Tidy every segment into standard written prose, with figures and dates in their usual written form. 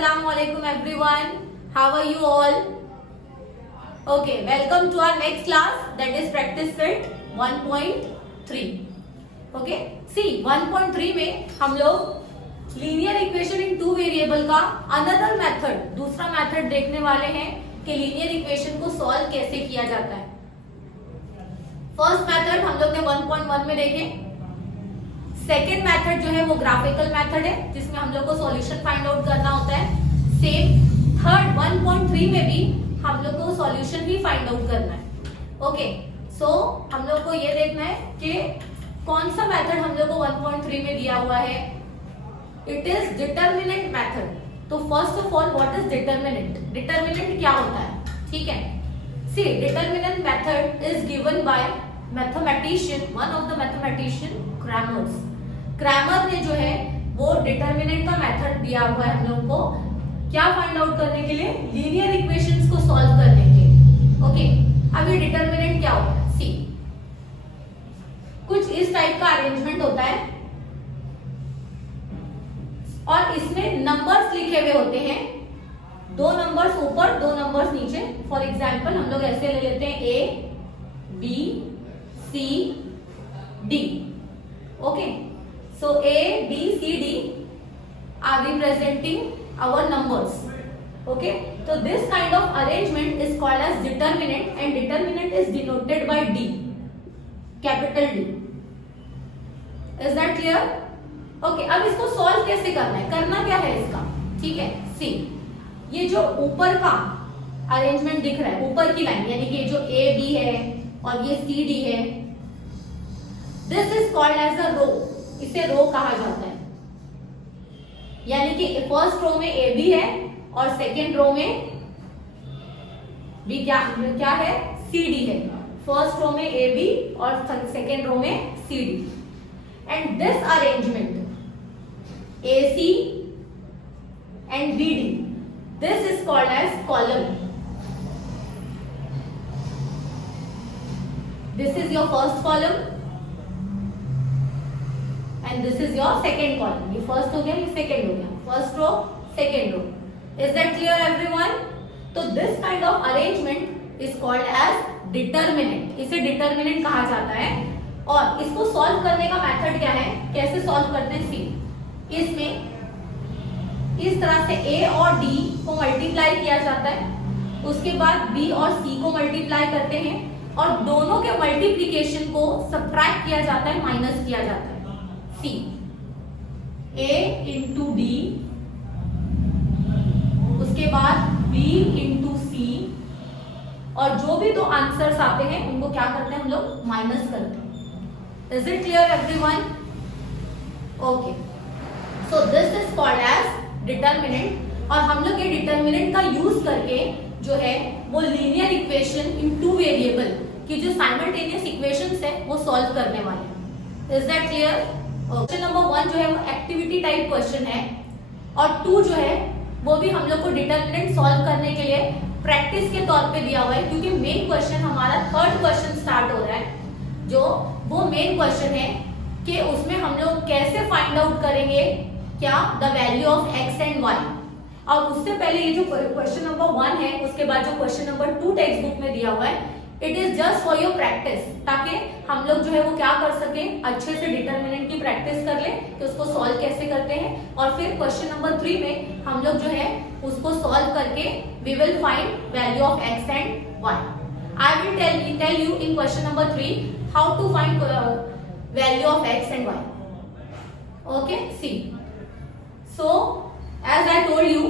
Assalamualaikum everyone. How are you all? Okay, welcome to our next class, that is practice fit 1.3. Okay, see 1.3 में हम लोग linear equation in two variable का another method, दूसरा method देखने वाले हैं कि लीनियर इक्वेशन को सॉल्व कैसे किया जाता है। फर्स्ट मेथड हम लोग ने 1.1 में देखे। सेकेंड मेथड जो है वो ग्राफिकल मेथड है, जिसमें हम लोग को सॉल्यूशन फाइंड आउट करना होता है। सेम थर्ड 1.3 में भी हम लोग को सॉल्यूशन भी फाइंड आउट करना है। ओके, सो हम लोग को ये देखना है कि कौन सा मेथड हम लोग को 1.3 में दिया हुआ है। It is determinant method. तो first of all what is determinant? Determinant क्या होता है? ठीक है, see determinant method is given by mathematician, one of the mathematician Cramer's. Cramer ने जो है वो डिटर्मिनेंट का मेथड दिया हुआ है हम लोग को, क्या फाइंड आउट करने के लिए? लीनियर इक्वेशंस को सॉल्व करने के लिए। ओके, अब ये डिटर्मिनेंट क्या होता है? सी कुछ इस टाइप का अरेंजमेंट होता है और इसमें नंबर्स लिखे हुए होते हैं, दो नंबर्स ऊपर दो नंबर्स नीचे। फॉर एग्जाम्पल हम लोग ऐसे ले लेते हैं A B C D. Okay, so A, B, C, D are representing our numbers. Okay, so this kind of arrangement is called as determinant, and determinant is denoted by D, capital D. Is that clear? Okay, अब इसको solve कैसे करना है? करना क्या है इसका? ठीक है, see, ये जो ऊपर का अरेंजमेंट दिख रहा है, ऊपर की लाइन यानी कि जो A, B है और ये C, D है, this is called as a row. इसे रो कहा जाता है। यानी कि फर्स्ट रो में ए बी है और सेकेंड रो में भी क्या है? सी डी है। फर्स्ट रो में ए बी और सेकेंड रो में C D. And this arrangement A C and B D, this is called as column. This is your first column and this is your second column. ये first हो गया, ये second हो गया। First row, second row. Is that clear everyone? तो this kind of arrangement is called as determinant. इसे determinant कहा जाता है। और इसको solve करने का method क्या है? कैसे solve करते हैं? See, इसमें इस तरह से A और D को multiply किया जाता है, उसके बाद B और C को multiply करते हैं और दोनों के multiplication को subtract किया जाता है, minus किया जाता है। C, A into D, उसके बाद B into C, और जो भी दो आंसर्स आते हैं उनको क्या करते हैं हम लोग? माइनस करते हैं। Is it clear everyone? Okay, so this is called as determinant। और हम लोग ये डिटर्मिनेंट का यूज करके जो है वो linear equation in two variable की जो साइमल्टेनियस इक्वेशंस है वो सॉल्व करने वाले हैं। Is that clear? Question number 1 जो है वो एक्टिविटी टाइप क्वेश्चन है और 2 जो है वो भी हम लोग को डिटर्मिनेंट सॉल्व करने के लिए प्रैक्टिस के तौर पे दिया हुआ है, क्योंकि मेन क्वेश्चन हमारा थर्ड क्वेश्चन स्टार्ट हो रहा है, जो वो मेन क्वेश्चन है कि उसमें हम लोग कैसे फाइंड आउट करेंगे क्या? The value of x and Y. और उससे पहले ये जो क्वेश्चन नंबर 1 है उसके बाद जो क्वेश्चन नंबर 2 टेक्स्ट बुक में दिया हुआ है, it is just for your practice, ताकि हम लोग जो है वो क्या कर सके, अच्छे से डिटर्मिनेंट की प्रैक्टिस कर ले कि उसको सॉल्व कैसे करते हैं। और फिर क्वेश्चन नंबर 3 में हम लोग जो है उसको सॉल्व करके we will find value of x and y. I will tell you in question number 3 how to find value of x and y. Okay, see, so as I told you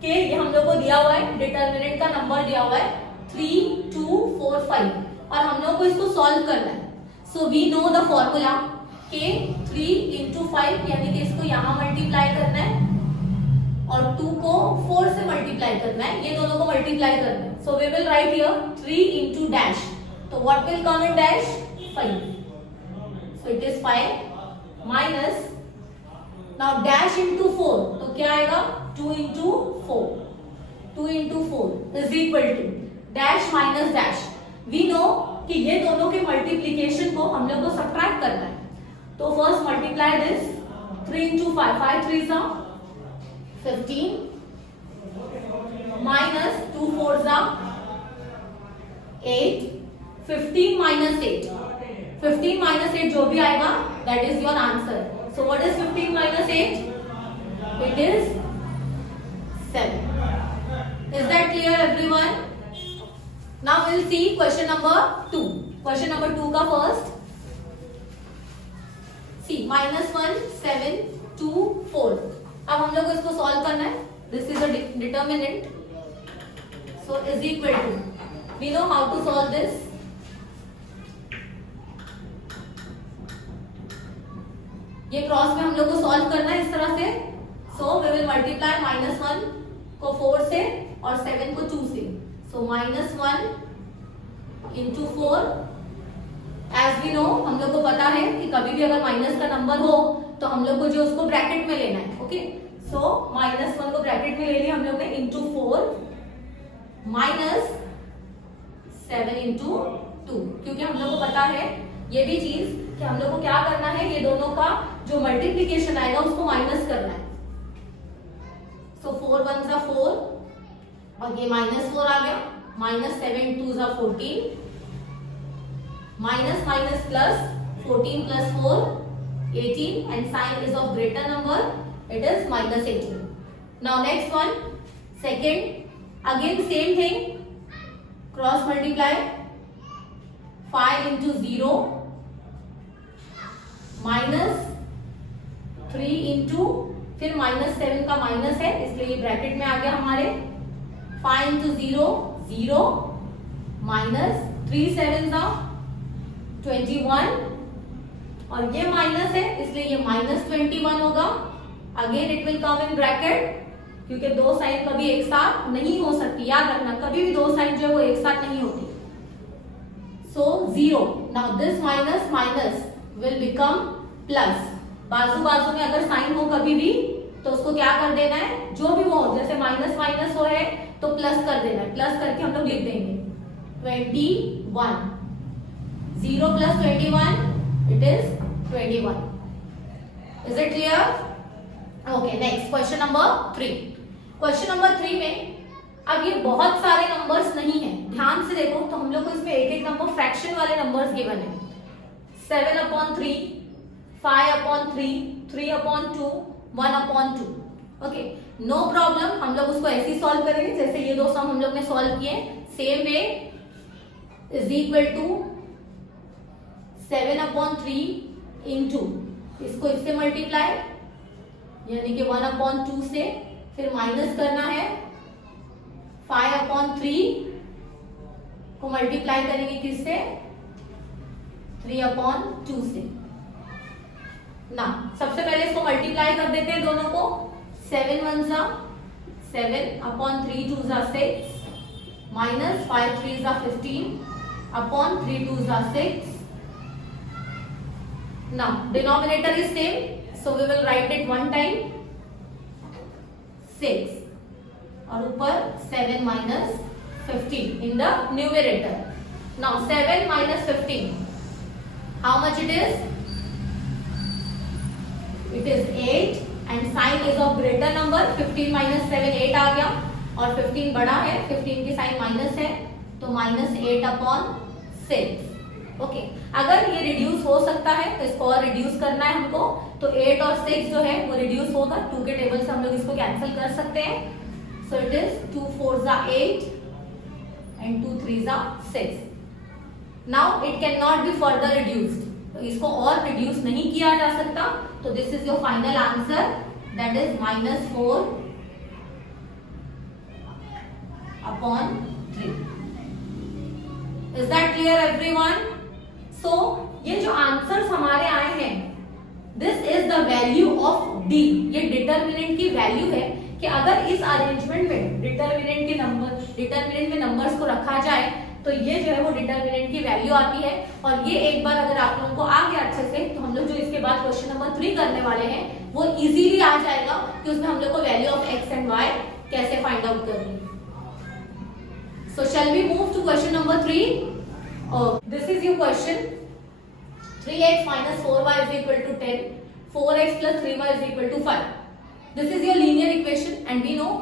कि ये हम लोग को दिया हुआ है, determinant का number दिया हुआ है 3, 2, 4, 5 और हम लोग को इसको सॉल्व करना है। So we know the formula के 3 into 5 यानी कि इसको यहाँ मल्टीप्लाई करना है और 2 को 4 से मल्टीप्लाई करना है, ये दोनों को मल्टीप्लाई करना है। So we will write here 3 into dash, तो what will come in dash? 5। So it is 5 minus, now dash into 4, तो क्या आएगा? 2 into 4, 2 into 4 is equal to dash minus dash. We know कि ये दोनों के मल्टीप्लीकेशन को हम लोग को सब्ट्रैक्ट करना है, तो first multiply this 3 into 5, 5 3 15, minus 2 4 जा 8, 15 माइनस 8, 15 माइनस 8 जो भी आएगा that is your answer. So what is 15 minus 8? It is 7. Is that clear everyone? Now we'll see question number 2. Question number 2 का first. See -1 7 2 4. अब हम लोग इसको सॉल्व करना है. This is a determinant. So is equal to. We know how to solve this. ये cross में हम लोग को सॉल्व करना है इस तरह से. So we will multiply -1 को 4 से और 7 को 2 से. So -1 into 4. As we know, हम लोग को पता है कि कभी भी अगर माइनस का नंबर हो तो हम लोग को जो उसको ब्रैकेट में लेना है. ओके, सो -1 को ब्रैकेट में ले लिया हम लोग ने into 4 माइनस 7 into 2. क्योंकि हम लोग को पता है ये भी चीज कि हम लोग को क्या करना है, ये दोनों का जो मल्टीप्लीकेशन आएगा उसको माइनस करना है. So 4 1 जा 4 और ये -4 आ गया. -7 2 जा 14, minus minus plus 14 plus 4 18 and sign is of greater number, it is -18. Now next one, second, again same thing, cross multiply 5 into 0 minus 3 into फिर -7 का माइनस है इसलिए ये ब्रैकेट में आ गया हमारे. 5 into 0 0 माइनस 3 7 का 21 और ये माइनस है इसलिए ये -21 होगा. Again it will come in bracket क्योंकि दो साइन कभी एक साथ नहीं हो सकती. याद रखना कभी भी दो साइन जो है वो एक साथ नहीं होती. सो 0. Now this minus minus will become plus. बाजू बाजू में अगर साइन हो कभी भी तो उसको क्या कर देना है, जो भी वो हो, जैसे माइनस माइनस हो है तो प्लस कर देना है. प्लस करके हम लोग लिख देंगे 21. 0 plus 21 it is 21. Is it clear? Okay, next question number 3. Question number 3 में अब ये बहुत सारे नंबर्स नहीं है, ध्यान से देखो तो हम लोग को इसमें एक एक नंबर फ्रैक्शन वाले नंबर्स गिवन है. 7/3, 5/3, 3/2, 1/2. ओके, नो प्रॉब्लम, हम लोग उसको ऐसे ही सॉल्व करेंगे जैसे ये दो सम हम लोग ने सॉल्व किए. Same way is equal to 7/3 into इसको इससे मल्टीप्लाई यानी कि 1/2 से फिर माइनस करना है. 5/3 को मल्टीप्लाई करेंगे किससे, 3/2 से. ना सबसे पहले इसको मल्टीप्लाई कर देते हैं दोनों को. 7 1 जा 7/3 2 जा 6 माइनस 5 3 जा 15/3 2 जा 6. Now denominator is same, so we will write it one time 6 और ऊपर 7 minus 15 in the numerator. Now 7 minus 15, how much it is? It is 8 and sign is of greater number. 15 minus 7 8 आ गया और 15 बड़ा है, 15 की sign minus है तो -8/6. Okay, अगर ये रिड्यूस हो सकता है तो इसको और रिड्यूस करना है हमको, तो 8 और 6 जो है वो रिड्यूस होगा. 2 के टेबल से हम लोग इसको कैंसिल कर सकते हैं. सो इट इज 2 4 जा 8 एंड 2 3 जा 6. Now it can not be further reduced, तो इसको और रिड्यूस नहीं किया जा सकता. तो this is your final answer, that is -4/3. Is that clear everyone? सो ये जो आंसर्स हमारे आए हैं, this is the value of D. ये डिटर्मिनेंट की वैल्यू है कि अगर इस अरेंजमेंट में डिटर्मिनेंट में नंबर्स को रखा जाए तो ये जो है वो डिटर्मिनेंट की वैल्यू आती है. और ये एक बार अगर आप लोगों को आ गया अच्छे से तो हम लोग जो इसके बाद क्वेश्चन नंबर 3 करने वाले हैं वो इजीली आ जाएगा कि उसमें हम लोग को value of x and Y कैसे फाइंड आउट करनी है. So shall we move to question number 3. This is your question. 3x minus 4y is equal to 10. 4x plus 3y is equal to 5. This is your linear equation and we know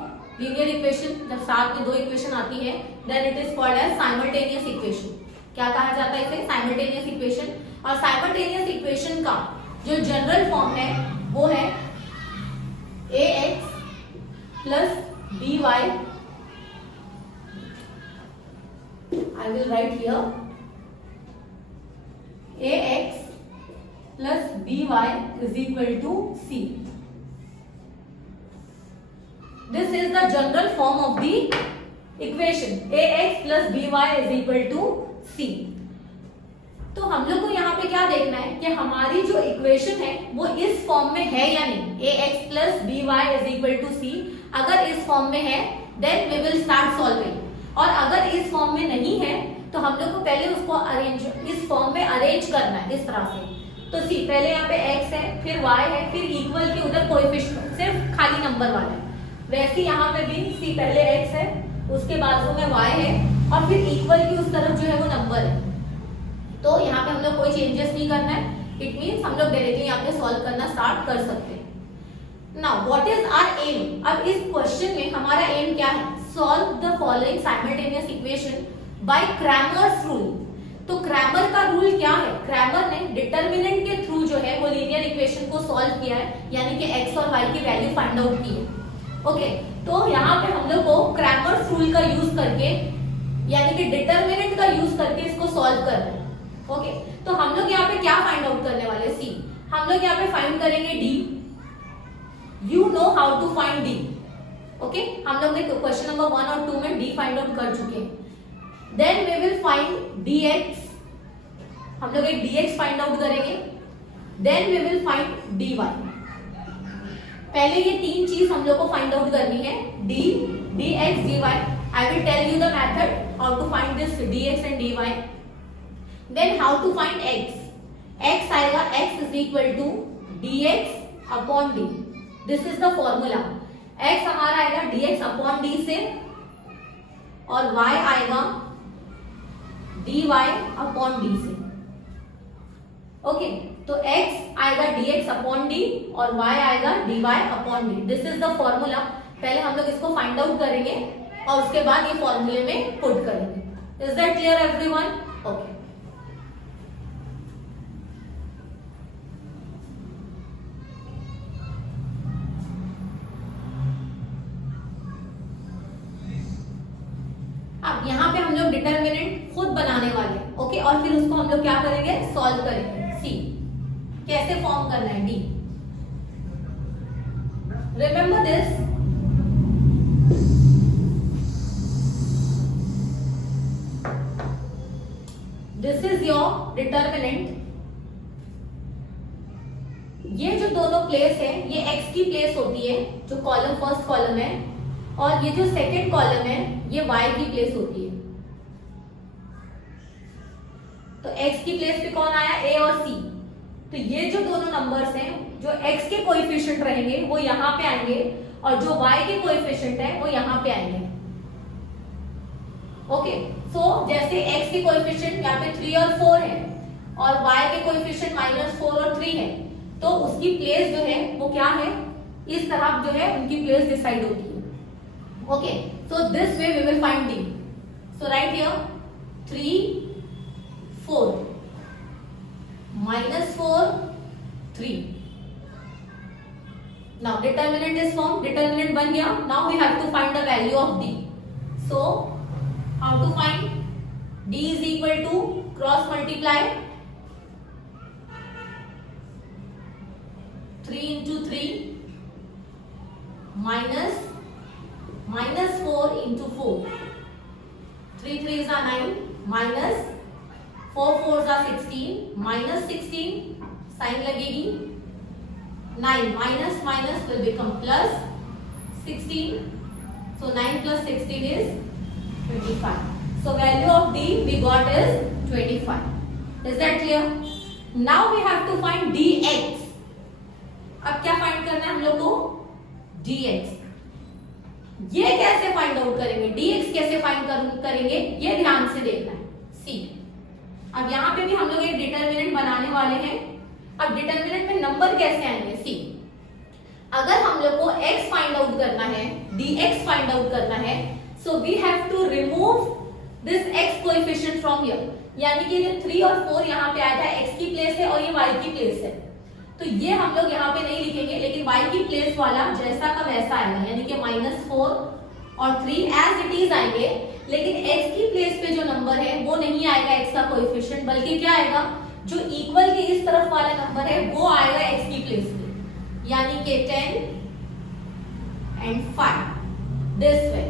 linear equation जब साथ में दो equation आती है then it is called as simultaneous equation. क्या कहा जाता है इसे? Simultaneous equation. और साइमल्टेनियस इक्वेशन का जो जनरल फॉर्म है वो है ax plus by, I will write here ax plus by is equal to c. This is the general form of the equation ax plus by is equal to c. तो हम लोग को यहाँ पे क्या देखना है कि हमारी जो इक्वेशन है वो इस फॉर्म में है या नहीं। ax plus by is equal to c अगर इस फॉर्म में है then we will start solving, और अगर इस फॉर्म में नहीं है तो हम लोग को पहले उसको अरेंज इस फॉर्म में अरेंज करना है इस तरह से। तो सी पहले यहाँ पे x है, फिर y है, फिर इक्वल के उधर कोएफिशिएंट सिर्फ खाली नंबर वाला है, वैसे यहाँ पे भी सी पहले x है, उसके बाजू में y है और फिर इक्वल की उस तरफ जो है वो नंबर है। तो यहाँ पे हम लोग कोई चेंजेस नहीं करना है, इट मीन्स हम लोग डायरेक्टली यहाँ पे सॉल्व करना स्टार्ट कर सकते हैं। Now what is our aim? अब इस क्वेश्चन में हमारा एम क्या है? Solve the following simultaneous equation by Cramer's rule. तो क्रैमर का रूल क्या है? क्रैमर ने डिटरमिनेंट के थ्रू जो है वो लीनियर इक्वेशन को सॉल्व किया है, यानी कि x और y की वैल्यू फाइंड आउट की है। ओके, तो यहाँ पे हम लोग को क्रैमर्स रूल का यूज करके यानी कि डिटरमिनेंट का यूज करके इसको सॉल्व करना है। ओके, तो हम लोग यहाँ पे क्या फाइंड आउट करने वाले? सी हम लोग यहाँ पे फाइंड करेंगे D. You know how to find D. Okay, हम लोग ने क्वेश्चन नंबर 1 और 2 में डी फाइंड आउट कर चुके हैं। Then we will find dx, हम लोग एक dx फाइंड आउट करेंगे। Then we will find dy। पहले ये तीन चीज हम लोग को फाइंड आउट करनी है, d, dx, dy। I will tell you the method how to find this dx and dy। Then how to find x? x आएगा x is equal to dx upon d। This is the formula. x हमारा आएगा dx upon d से और y आएगा dy upon d से। Okay, तो x आएगा dx upon d और y आएगा dy upon d। This is the formula. पहले हम लोग इसको फाइंड आउट करेंगे और उसके बाद ये फॉर्मूले में पुट करेंगे। Is that clear everyone? Okay, अब यहाँ पे हम लोग डिटरमिनेंट खुद बनाने वाले हैं। ओके, और फिर उसको हम लोग क्या करेंगे? सॉल्व करेंगे। सी कैसे फॉर्म करना है? D. Remember this, this is your determinant. ये जो दोनों प्लेस है ये x की प्लेस होती है, जो कॉलम फर्स्ट कॉलम है, और ये जो सेकेंड कॉलम है ये y की प्लेस होती है। तो x की प्लेस पे कौन आया? a और c। तो ये जो दोनों नंबर्स हैं, जो x के कोएफिशिएंट रहेंगे वो यहाँ पे आएंगे और जो y के कोएफिशिएंट है वो यहाँ पे आएंगे। ओके, सो जैसे x के कोएफिशिएंट यहाँ पे 3 और 4 है और y के कोएफिशिएंट -4 और 3 है, तो उसकी प्लेस जो है वो क्या है? इस तरह जो है उनकी प्लेस डिसाइड होती है। Okay, so this way we will find d. So write here 3, 4, -4, 3. Now determinant is formed. Determinant बन गया. Now we have to find the value of d. So how to find? d is equal to cross multiply 3 into 3 minus -4 into 4, 3 3s are 9, minus 4 4s are 16, minus 16 sign लगेगी, 9 minus minus will become plus 16, so 9 plus 16 is 25. So value of d we got is 25. Is that clear? Now we have to find dx. अब क्या find करना है हम लोग को? dx। ये कैसे फाइंड आउट करेंगे? dx कैसे फाइंड करेंगे ये ध्यान से देखना है। सी अब यहाँ पे भी हम लोग एक डिटरमिनेंट बनाने वाले हैं। अब डिटरमिनेंट में नंबर कैसे आएंगे? सी अगर हम लोग को x फाइंड आउट करना है, dx फाइंड आउट करना है, so we have to remove this x coefficient from here. यानी कि ये 3 और 4 यहाँ पे आया था x की प्लेस है और ये y की प्लेस है, तो ये हम लोग यहाँ पे नहीं लिखेंगे, लेकिन y की प्लेस वाला जैसा का वैसा आएगा, यानी कि -4 और 3 एज इट इज आएंगे। लेकिन x की प्लेस पे जो नंबर है वो नहीं आएगा x का कोएफिशिएंट, बल्कि क्या आएगा, जो इक्वल के इस तरफ वाला नंबर है वो आएगा x की प्लेस पे, यानी कि 10 and 5 this way.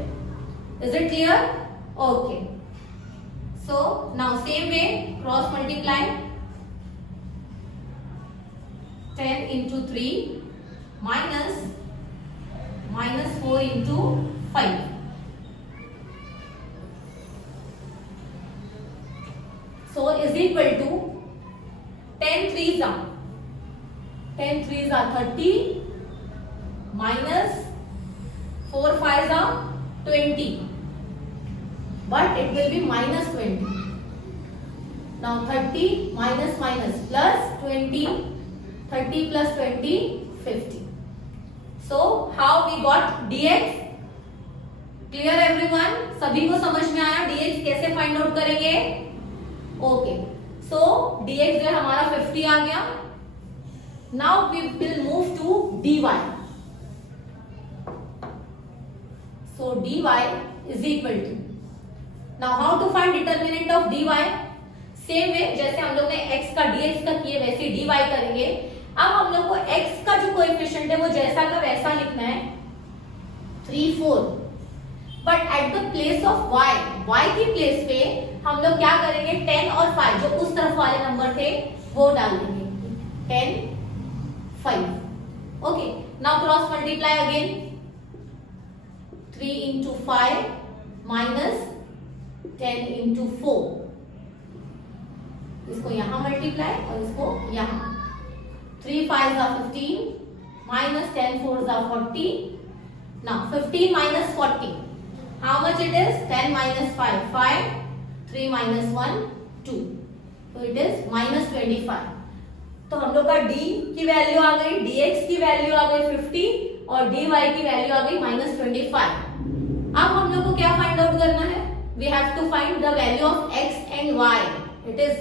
Is it clear? Okay. So now same way, cross multiply 10 into 3 minus 4 into 5. So is equal to 10 3s are 30 minus 4 5s are 20, but it will be minus 20. Now 30 minus plus 20, 30 plus 20 50. So how we got dx? Clear everyone? सभी को समझ में आया dx कैसे find out करेंगे? Okay, so dx जो हमारा 50 आ गया। Now we will move to dy। सो dy is equal to, now how to find determinant of dy? Same way जैसे हम लोग ने x का dx का किए वैसे dy करेंगे। अब हम लोग को x का जो कोएफिशिएंट है वो जैसा का वैसा लिखना है, 3 4, but at the place of y की प्लेस पे हम लोग क्या करेंगे, 10 और 5 जो उस तरफ वाले नंबर थे वो डाल देंगे, 10 5। Okay, now cross multiply again, 3 into 5 minus 10 into 4, इसको यहां मल्टीप्लाई और इसको यहां, 3 5s are 15 minus 10 4s are 40. Now 15 minus 40, how much it is? 10 minus 5 5, 3 minus 1 2, so it is minus 25. तो हम लोग का d की वैल्यू आ गई, dx की वैल्यू आ गई 50 और dy की वैल्यू आ गई minus 25। अब हम लोग को क्या फाइंड आउट करना है? We have to find the value of x and y. It is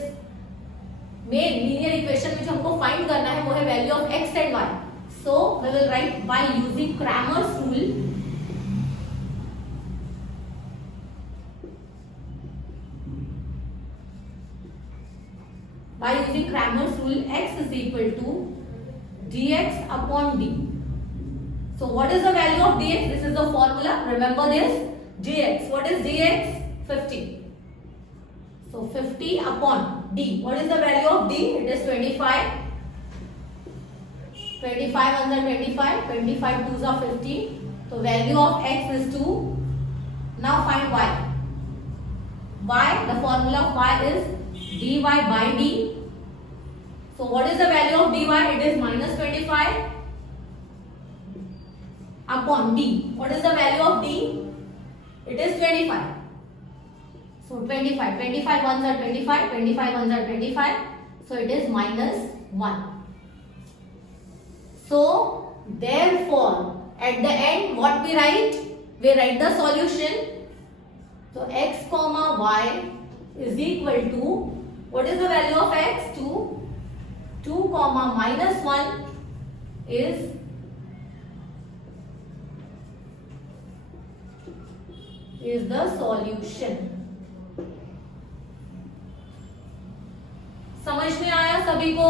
main linear equation में जो हमको फाइंड करना है वो है value of x and y. So we will write by using Cramer's rule. By using Cramer's rule, x is equal to dx upon d. So what is the value of dx? This is the formula. Remember this. dx. What is dx? 50. So 50 upon d. What is the value of d? It is 25. 25 under 25. 25 2s are 50. So value of x is 2. Now find y. Y, the formula of y is dy by d. So what is the value of dy? It is minus 25 upon d. What is the value of d? It is 25. So 25, 25 ones are 25, 25 ones are 25. So it is minus 1. So therefore at the end what we write? We write the solution. So x comma y is equal to, what is the value of x? 2. 2 comma minus 1 is the solution. समझ में आया सभी को?